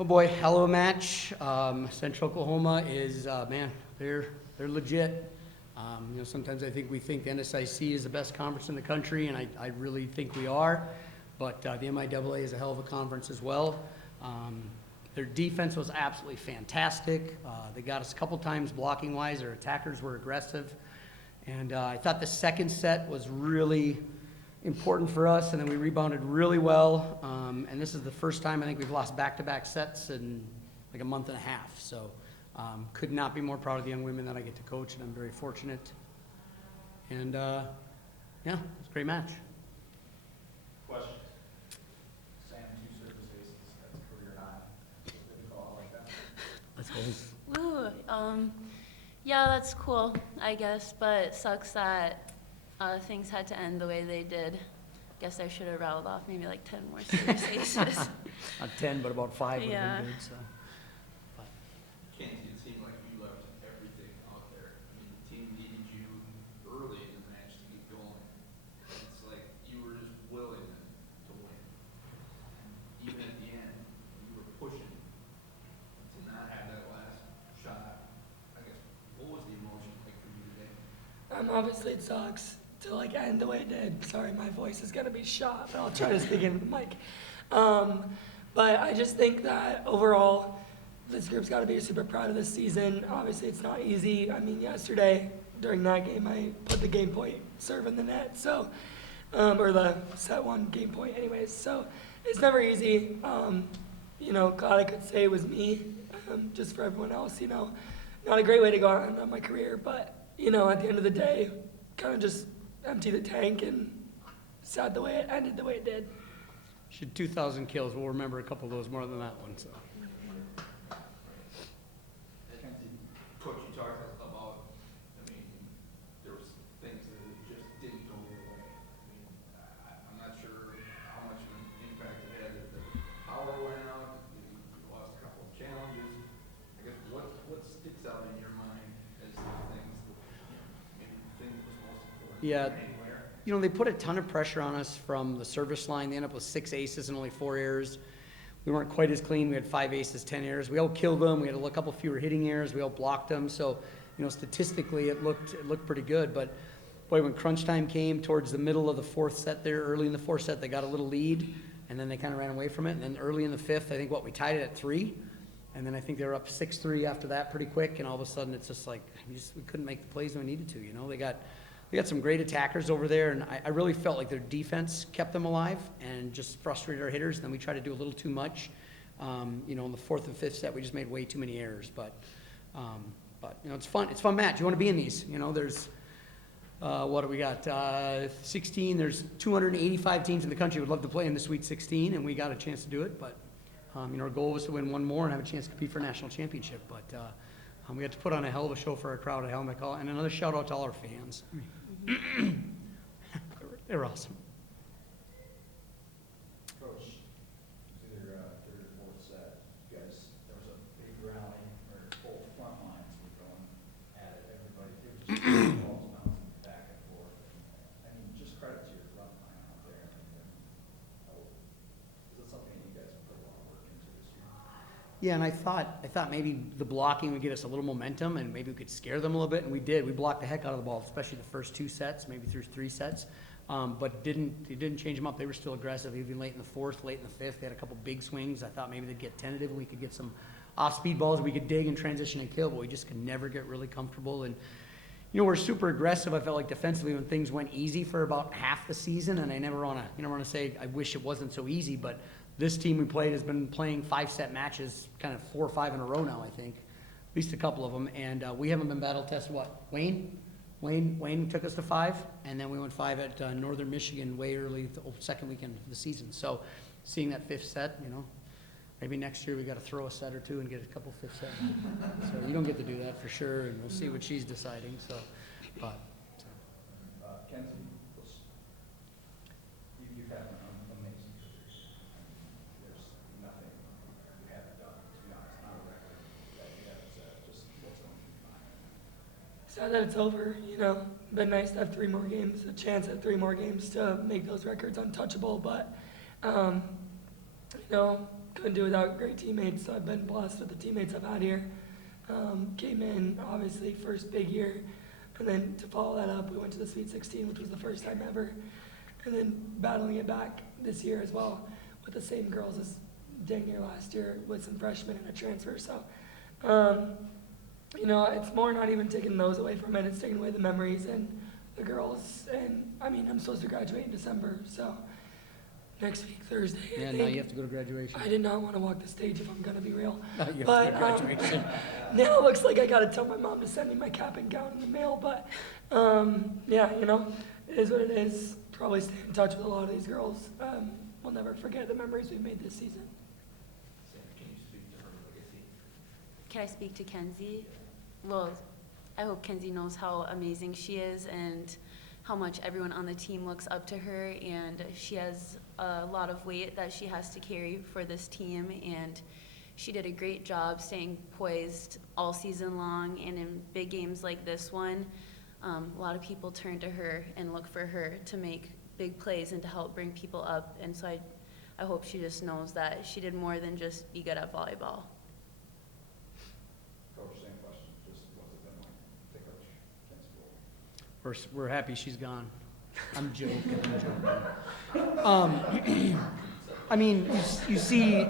Oh boy, hell of a match. Central Oklahoma is, man, they're legit. Sometimes I think we think the NSIC is the best conference in the country, and I really think we are. But the MIAA is a hell of a conference as well. Their defense was absolutely fantastic. They got us a couple times blocking wise. Their attackers were aggressive. And I thought the second set was really important for us, and then we rebounded really well. And this is the first time I think we've lost back-to-back sets in like a month and a half. So could not be more proud of the young women that I get to coach, and I'm very fortunate. And yeah, it's a great match. Questions? Sam, 2 service aces, that's a career high. What do you call it like that? Let's go. Woo, yeah, that's cool, I guess, but it sucks that things had to end the way they did. Guess I should have rattled off maybe like 10 more serious aces. Not 10, but about 5 would have Yeah. been good. So. But. Kenzie, it seemed like you left everything out there. I mean, the team needed you early in the match to get going. It's like you were just willing to win. Even at the end, you were pushing to not have that last shot. I guess, what was the emotion like for you today? Obviously it sucks to like end the way it did. Sorry, my voice is gonna be shot, but I'll try to speak into the mic. But I just think that overall, this group's got to be super proud of this season. Obviously, it's not easy. I mean, yesterday during that game, I put the game point serve in the net, so or the set 1 game point, anyways. So it's never easy. Glad I could say it was me. Just for everyone else, not a great way to go on my career, but at the end of the day, kind of just empty the tank and sad the way it ended the way it did. She had 2,000 kills. We'll remember a couple of those more than that one. So. Kenzie, Coach, you talked about, there was things that just didn't go your way. I'm not sure how much of an impact it had that the power went out, you lost a couple of challenges. I guess what sticks out in your mind as the things that, maybe the thing that was most important? Yeah. Anywhere? They put a ton of pressure on us from the service line. They ended up with 6 aces and only 4 errors. We weren't quite as clean. We had 5 aces, 10 errors. We all killed them. We had a couple fewer hitting errors. We all blocked them. So, statistically, it looked pretty good. But boy, when crunch time came towards the middle of the 4th set there, early in the 4th set, they got a little lead, and then they kind of ran away from it. And then early in the 5th, I think we tied it at 3, and then I think they were up 6-3 after that pretty quick. And all of a sudden, it's just like we couldn't make the plays we needed to. They got some great attackers over there, and I really felt like their defense kept them alive and just frustrated our hitters. And then we tried to do a little too much. In the 4th and 5th set, we just made way too many errors. But it's fun. It's a fun match. You want to be in these. There's what do we got? 16. There's 285 teams in the country who would love to play in the Sweet 16, and we got a chance to do it. But our goal was to win one more and have a chance to compete for a national championship. But we had to put on a hell of a show for our crowd at Helmet Call, and another shout out to all our fans. They were awesome. Coach, either 3rd or 4th set, you guys, there was a big rally where both front lines were going at it. Everybody, it was just balls bouncing back and forth. Just credit to your front line out there. Is that something that you guys put a lot of work into this year? Yeah, and I thought maybe the blocking would get us a little momentum, and maybe we could scare them a little bit, and we did. We blocked the heck out of the ball, especially the first 2 sets, maybe through 3 sets. But it didn't change them up. They were still aggressive, even late in the 4th, late in the 5th. They had a couple big swings. I thought maybe they'd get tentative, and we could get some off-speed balls we could dig and transition and kill, but we just could never get really comfortable. And we're super aggressive. I felt like defensively when things went easy for about half the season, and I never want to say I wish it wasn't so easy, but this team we played has been playing 5-set matches, kind of 4 or 5 in a row now, I think, at least a couple of them, and we haven't been battle tested. What, Wayne took us to 5, and then we went 5 at Northern Michigan way early, the second weekend of the season. So seeing that 5th set, maybe next year we got to throw a set or 2 and get a couple 5th sets. So you don't get to do that for sure, and we'll see what she's deciding. So, Kenzie, you've had an amazing career. There's nothing you haven't done, to be honest, not a record that you haven't set. Just what's going through your mind? Sad that it's over, Been nice to have 3 more games, a chance at 3 more games to make those records untouchable. But, couldn't do without great teammates, so I've been blessed with the teammates I've had here. Came in, obviously, first big year, and then to follow that up, we went to the Sweet 16, which was the first time ever, and then battling it back this year as well with the same girls as dang near last year with some freshmen and a transfer. So, you know, it's more not even taking those away from it, it's taking away the memories and the girls. And I mean, I'm supposed to graduate in December, so next week, Thursday. I Yeah, think. now you have to go to graduation. I did not want to walk the stage if I'm gonna be real. Now you have to But go to graduation. now it looks like I gotta tell my mom to send me my cap and gown in the mail. But yeah, you know, it is what it is. Probably stay in touch with a lot of these girls. We'll never forget the memories we've made this season. Sam, can you speak to her legacy? Can I speak to Kenzie? Well, I hope Kenzie knows how amazing she is and how much everyone on the team looks up to her, and she has a lot of weight that she has to carry for this team, and she did a great job staying poised all season long, and in big games like this one, a lot of people turn to her and look for her to make big plays and to help bring people up, and so I hope she just knows that she did more than just be good at volleyball. Coach, same question, just what's it been like to coach Ken's school? We're happy she's gone. I'm joking. I mean, you see,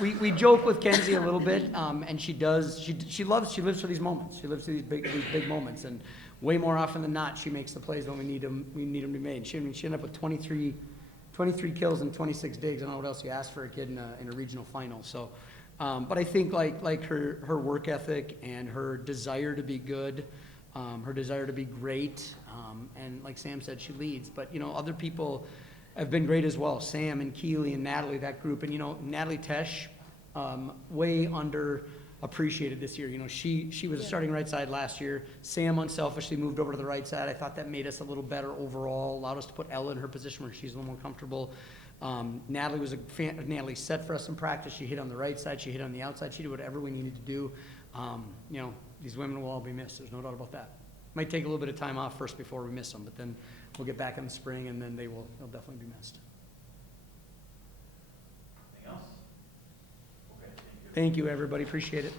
we joke with Kenzie a little bit, and she lives for these moments. She lives for these big moments, and way more often than not, she makes the plays when we need them to be made. She ended up with 23 kills and 26 digs. I don't know what else you ask for a kid in a regional final. So, but I think like her work ethic and her desire to be good, her desire to be great, and like Sam said, she leads. But, you know, other people have been great as well. Sam and Keely and Natalie, that group. And, you know, Natalie Tesh, way underappreciated this year. You know, she was a starting right side last year. Sam unselfishly moved over to the right side. I thought that made us a little better overall, allowed us to put Ella in her position where she's a little more comfortable. Natalie was Natalie set for us in practice. She hit on the right side. She hit on the outside. She did whatever we needed to do. You know, these women will all be missed. There's no doubt about that. Might take a little bit of time off first before we miss them, but then we'll get back in the spring, and then they'll definitely be missed. Anything else? Okay, thank you. Thank you, everybody. Appreciate it.